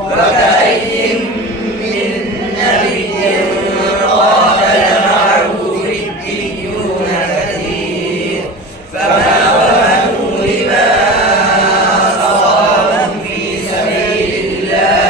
وكأي من نبي قاتل معه ربيون كثير فما وهنوا لما أصابهم في سبيل الله